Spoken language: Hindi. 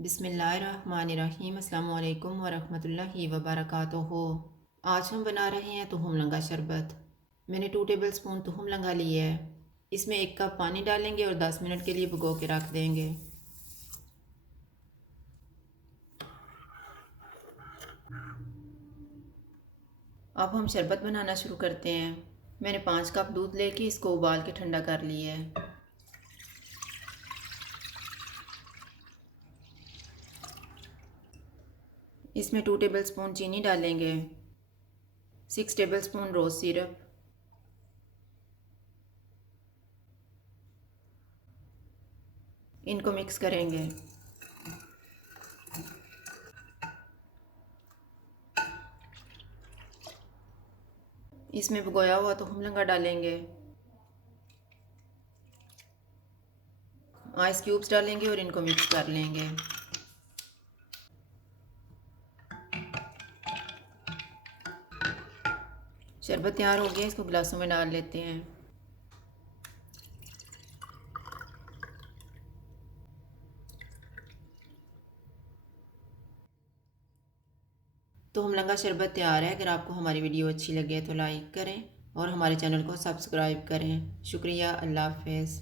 बिस्मिल्लाहिर्रहमानिर्रहीम। अस्सलामु अलैकुम वरहमतुल्लाहि वबरकातुहू। आज हम बना रहे हैं तुहम लंगा शरबत। मैंने 2 टेबलस्पून तुहम लंगा लिया है। इसमें 1 कप पानी डालेंगे और 10 मिनट के लिए भिगो के रख देंगे। अब हम शरबत बनाना शुरू करते हैं। मैंने 5 कप दूध लेके इसको उबाल के ठंडा कर लिया है। इसमें 2 टेबलस्पून चीनी डालेंगे, 6 टेबलस्पून रोज़ सिरप, इनको मिक्स करेंगे। इसमें भिगोया हुआ तुहम लंगा डालेंगे, आइस क्यूब्स डालेंगे और इनको मिक्स कर लेंगे। शरबत तैयार हो गया, इसको गिलासों में डाल लेते हैं। तो हम लंगा शरबत तैयार है। अगर आपको हमारी वीडियो अच्छी लगे तो लाइक करें और हमारे चैनल को सब्सक्राइब करें। शुक्रिया। अल्लाह हाफ़िज़।